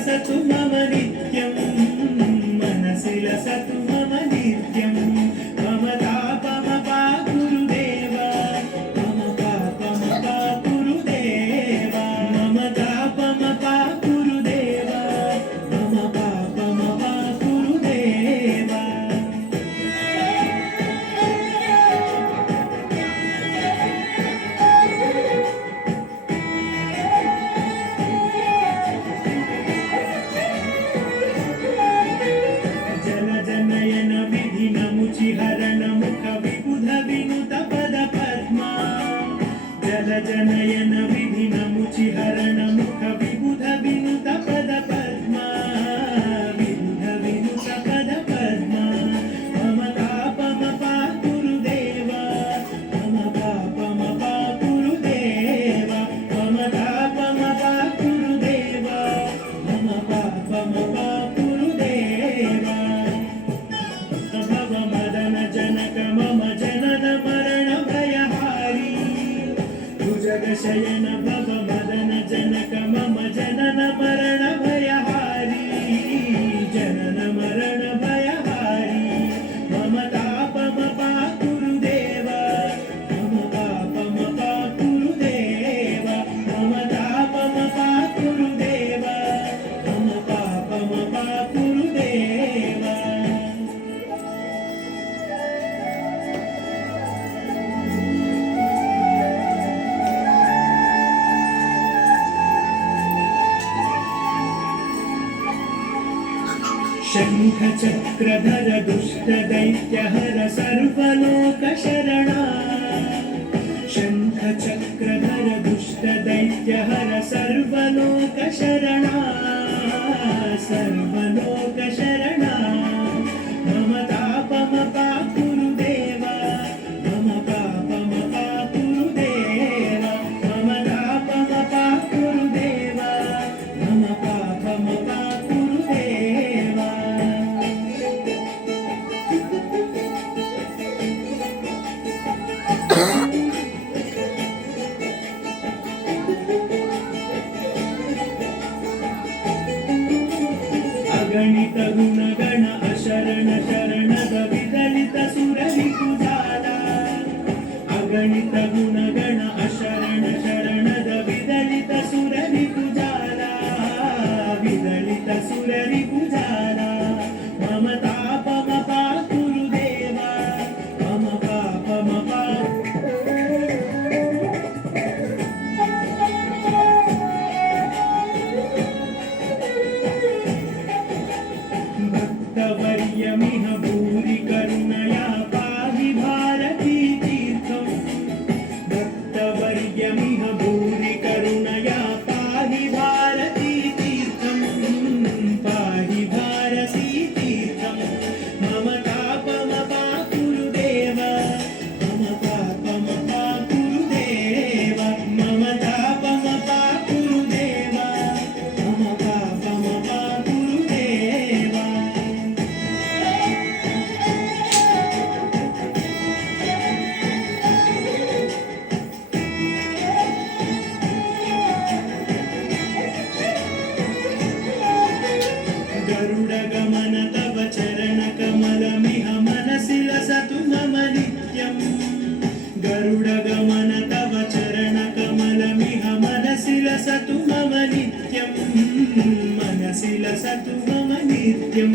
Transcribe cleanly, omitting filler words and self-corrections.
लसतु मम नित्यं मनसि लसतु मम नित्यं मम तापमपा गुरुदेव मम पापमपा गुरुदेव मम तापमपा गुरुदेव मम पापमपा गुरुदेव जनयन विधिनमुचिहरण मुख विबुध विनुत पद पद्मा जलजनयन विधिनमुचिहरण मुख विबुध विनुत पद पद्मा विबुध विनुत पद पद्मा मम तापमपा गुरुदेव मम पापमपा गुरुदेव मम तापमपा गुरुदेव मम पापमपा गुरुदेव मदन जनक मम जनन मरण भयहारी भुजगशयन भव मदन जनक मम जनन मरण भयहारी जनन मरण भयहारी मम तापमपा गुरुदेव मम पापमपा गुरुदेव मम तापमपा गुरुदेव मम पापमपा गुरुदेव शङ्खचक्रधर दुष्टदैत्यहर सर्वलोकशरणा शङ्खचक्रधर दुष्टदैत्यहर सर्वलोकशरणा सर्वलोकशरणा मम तापमपा गुरुदेव मम पापमपा गुरुदेव मम तापमपा गुरुदेव मम पापमपा गुरुदेव अगणित गुणगण अशरण शरणद विदलित सुररिपुजाला अगणित गुणगण अशरण शरणद विदलित सुररिपुजाला विदलित सुररिपुजाला मम तापमपा गुरुदेव मम पापमपा भक्तवर्यमिह भूरि करुणया पाहि भारती तीर्थं भक्तवर्यमिह भूरि करुणया पाहि भारती तीर्थं पाहि भारती तीर्थं मम तापमपा गुरुदेव मम पापमपा गुरुदेव मम तापमपा गुरुदेव मम पापमपा गुरुदेव गरुडगमन तव चरणकमलमिह मनसि लसतु मम नित्यं गरुडगमन तव चरणकमलमिह मनसि लसतु मम नित्यं मनसि लसतु मम नित्यं